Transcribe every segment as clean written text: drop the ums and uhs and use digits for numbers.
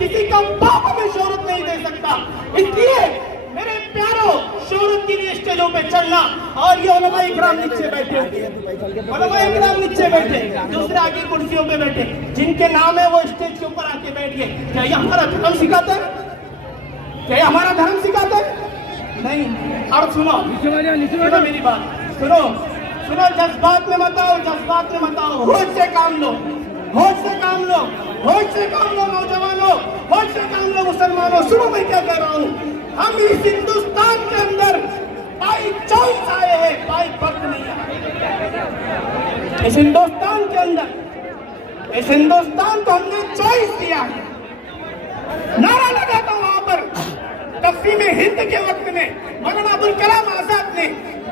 किसी का बाप हमें शोहरत नहीं दे सकता। इसलिए मेरे प्यारों, शोहरत के लिए स्टेजों पे चढ़ना, और ये उलमा इकराम नीचे बैठे, उलमा इकराम नीचे बैठे, दूसरे आगे कुर्सियों पे बैठे, जिनके नाम है वो स्टेज के ऊपर आके बैठ गए। क्या ये हमारा धर्म सिखाता है? क्या ये हमारा धर्म सिखाता है? नहीं। और सुनो मेरी बात, सुनो, जज्बात में मत आओ, जज्बात में मत आओ, होश से काम लो, होश से काम लो, होश से काम लो नौजवानों, होश से काम लो मुसलमानों। सुनो मैं क्या कह रहा हूँ, हम इस हिंदुस्तान के अंदर बाई चॉइस आए हैं, बाई बर्थ नहीं आए। इस हिंदुस्तान के अंदर, इस हिंदुस्तान को हमने चॉइस दिया है। नारा लगा था वहां पर तक़सीम हिंद के वक्त में, मौलाना अबुल कलाम आजाद ने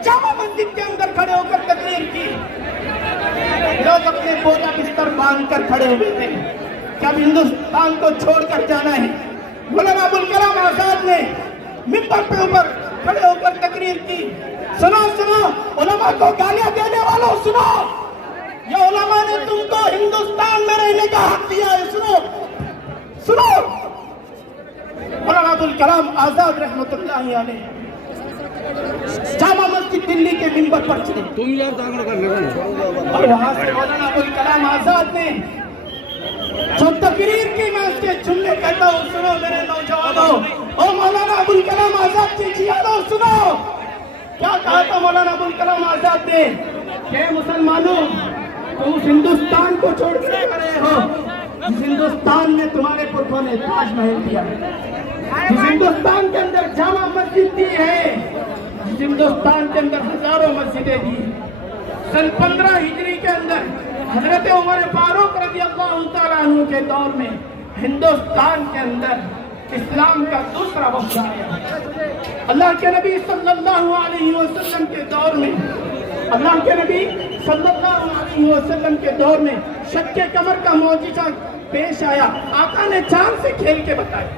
जामा मस्जिद के अंदर खड़े होकर तकरीर की। लोग अपने बोझा बिस्तर बांध कर खड़े हुए थे कि अब हिंदुस्तान को छोड़कर जाना है। मौलाना अबुल कलाम आजाद ने मिंबर पे ऊपर खड़े होकर तकरीर की। सुनो सुनो, उलमा को गालियां देने वालों सुनो, ये उलमा ने तुमको हिंदुस्तान में रहने का हक दिया है। सुनो सुनो, मौलाना अबुल कलाम आजाद रहमतुल्लाह अलैह जामा मस्जिद दिल्ली के मिंबर पर चले, तुम यार और वहां से मौलाना अबुल कलाम आजाद ने जो तकरीर की, मैं उसके जुमले कहता हूँ, सुनो मेरे नौजवानों, और मौलाना अबुल कलाम आजाद की जियादों सुनो। क्या कहा था मौलाना अबुल कलाम आजाद ने कि मुसलमानों, तुम उस हिंदुस्तान को छोड़ के जा रहे हो जिस हिंदुस्तान में तुम्हारे पुरखों ने ताजमहल दिया, जिस हिंदुस्तान के अंदर जामा मस्जिद दी है, जिस हिंदुस्तान के अंदर हजारों मस्जिदें दी। सन 15 हिजरी के अंदर हजरत उमर फारूक रज़ियल्लाहु तआला अन्हु के दौर में हिंदुस्तान के अंदर इस्लाम का दूसरा वक्त आया। अल्लाह के नबी सल्लल्लाहु अलैहि वसल्लम के दौर में, अल्लाह के नबी सल्लल्लाहु अलैहि वसल्लम के दौर में शक्के कमर का मौजिज़ा पेश आया। आका ने चांद से खेल के बताया,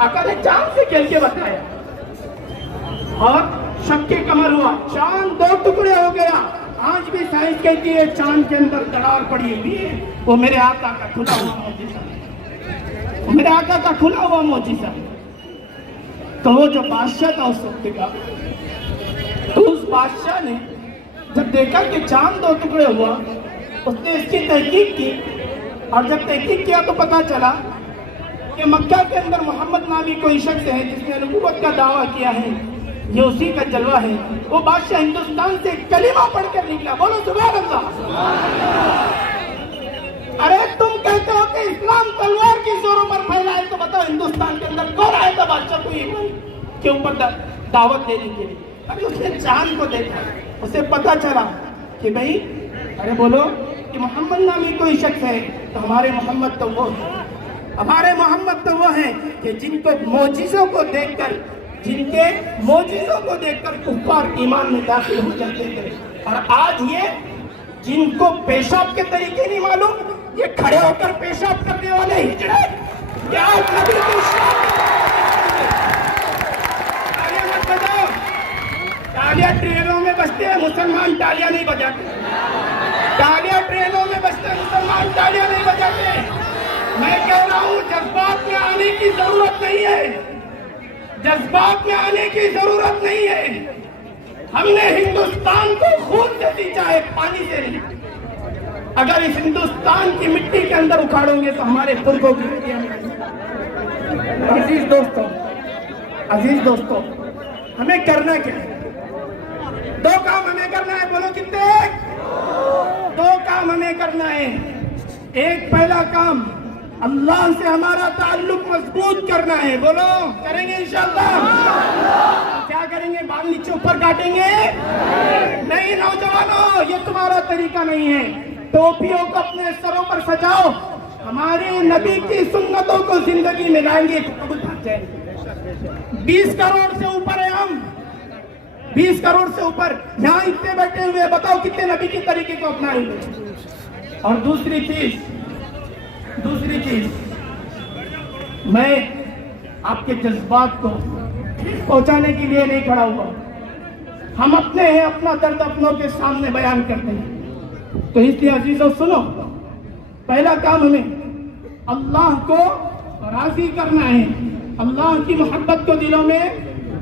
आका ने चांद से खेल के बताया, और शक्के कमर हुआ, चांद 2 टुकड़े हो गया। आज भी साइंस कहती है चांद के अंदर दरार पड़ी हुई है, वो मेरे आका का खुला हुआ मौजिज़ा, वो मेरे आका का खुला हुआ मौजिज़ा। तो वो जो बादशाह था उस वक्त का, तो उस बादशाह ने जब देखा कि चांद 2 टुकड़े हुआ, उसने इसकी तहकीक की, और जब तहकीक किया तो पता चला कि मक्का के अंदर मोहम्मद नामी कोई शख्स है जिसने नबूवत का दावा किया है, ये उसी का जलवा है। वो बादशाह हिंदुस्तान से कलीमा पढ़कर निकला, बोलो सुभान अल्लाह। अरे तुम कहते हो कि इस्लाम तलवार की जोरों पर फैला है, तो बताओ हिंदुस्तान के अंदर कौन आया था बादशाह को के ऊपर दावत देने के लिए? अरे उसने चांद को देखा, उसे पता चला कि भाई, अरे बोलो कि मोहम्मद नामी कोई शख्स है, तो हमारे मोहम्मद तो वो है, हमारे मोहम्मद तो वो है कि जिनको मौजिज़ों को देखकर, जिनके मौजिज़ों को देखकर कुफ्फार ईमान में दाखिल हो जाते थे। और आज ये जिनको पेशाब के तरीके नहीं मालूम, ये खड़े होकर पेशाब करने वाले हिजड़े, क्या नबी की तालियां मत बजाओ। तालियां ट्रेनों में बजते हैं, मुसलमान तालियां नहीं बजाते। तालियां ट्रेनों में बजते हैं, मुसलमान तालियां नहीं बजाते। मैं कह रहा हूँ जज्बात में आने की जरूरत नहीं है, जज्बात में आने की जरूरत नहीं है। हमने हिंदुस्तान को खून से सींचा है, पानी से नहीं। अगर इस हिंदुस्तान की मिट्टी के अंदर उखाड़ोगे तो हमारे पुरखों की बेटियां निकलेंगी। अजीज दोस्तों, हमें करना क्या है? 2 काम हमें करना है, बोलो कितने? 2 काम हमें करना है। एक, पहला काम अल्लाह से हमारा ताल्लुक मजबूत करना है, बोलो करेंगे इंशाअल्लाह। क्या करेंगे? बाल नीचे ऊपर काटेंगे? नहीं नौजवानों, ये तुम्हारा तरीका नहीं है। टोपियों को अपने सरों पर सजाओ, हमारे नबी की सुन्नतों को जिंदगी में लाएंगे तो कबूल भाग जाएंगे। 20 करोड़ से ऊपर है हम, 20 करोड़ से ऊपर यहाँ इतने बैठे हुए, बताओ कितने नबी के तरीके को अपनाएंगे। और दूसरी चीज, मैं आपके जज्बात को पहुंचाने के लिए नहीं खड़ा हुआ। हम अपने हैं, अपना दर्द अपनों के सामने बयान करते हैं। तो इसलिए अजीजों सुनो, पहला काम हमें अल्लाह को राजी करना है, अल्लाह की मोहब्बत को दिलों में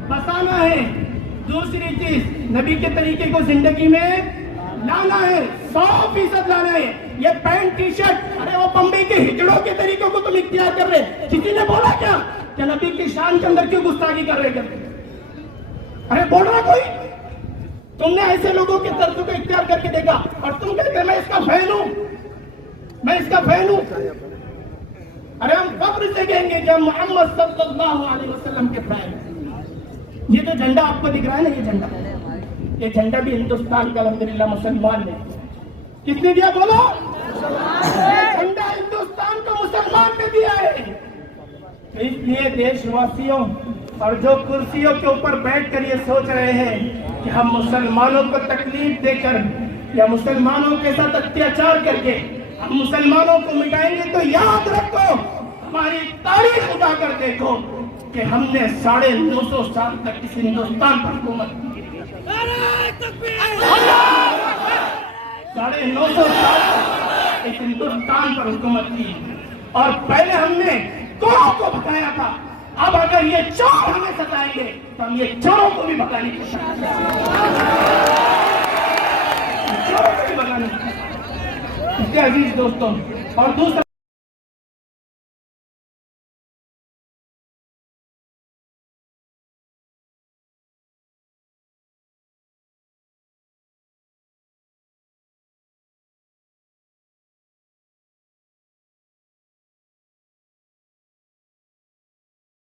बसाना है। दूसरी चीज नबी के तरीके को जिंदगी में लाना है, 100% लाना है। ये पैंट टी शर्ट, अरे वो बम्बई के हिजड़ों के तरीकों को तुम इख्तियार कर रहे, किसी ने बोला क्या कि नबी की शान के अंदर क्यों गुस्ताखी कर रहे करते? अरे बोल रहा कोई? तुमने ऐसे लोगों के तर्ज को इख्तियार करके देखा और तुम कहते मैं इसका फैन हूं, मैं इसका फैन हूं। अरे हम कब्र से कहेंगे कि हम मोहम्मद सल्लल्लाहु अलैहि वसल्लम के फैन हैं। ये जो झंडा आपको दिख रहा है ना, ये झंडा भी हिंदुस्तान का अल्हम्दुलिल्लाह मुसलमान ने, किसने दिया बोलो? झंडा हिंदुस्तान को मुसलमान ने दिया है। तो इसलिए देशवासियों और जो कुर्सियों के ऊपर बैठकर ये सोच रहे हैं कि हम मुसलमानों को तकलीफ देकर या मुसलमानों के साथ अत्याचार करके हम मुसलमानों को मिटाएंगे, तो याद रखो, हमारी तारीख उठाकर देखो कि हमने 950 साल तक इस हिंदुस्तान पर हुकूमत की। 950 साल तक इस हिंदुस्तान पर हुकूमत की और पहले हमने चोरों को भगाया था। अब अगर ये चोर हमें सताएंगे तो हम ये चोरों को भी भगाने की कोशिश करेंगे। अजीज दोस्तों, और दूसरा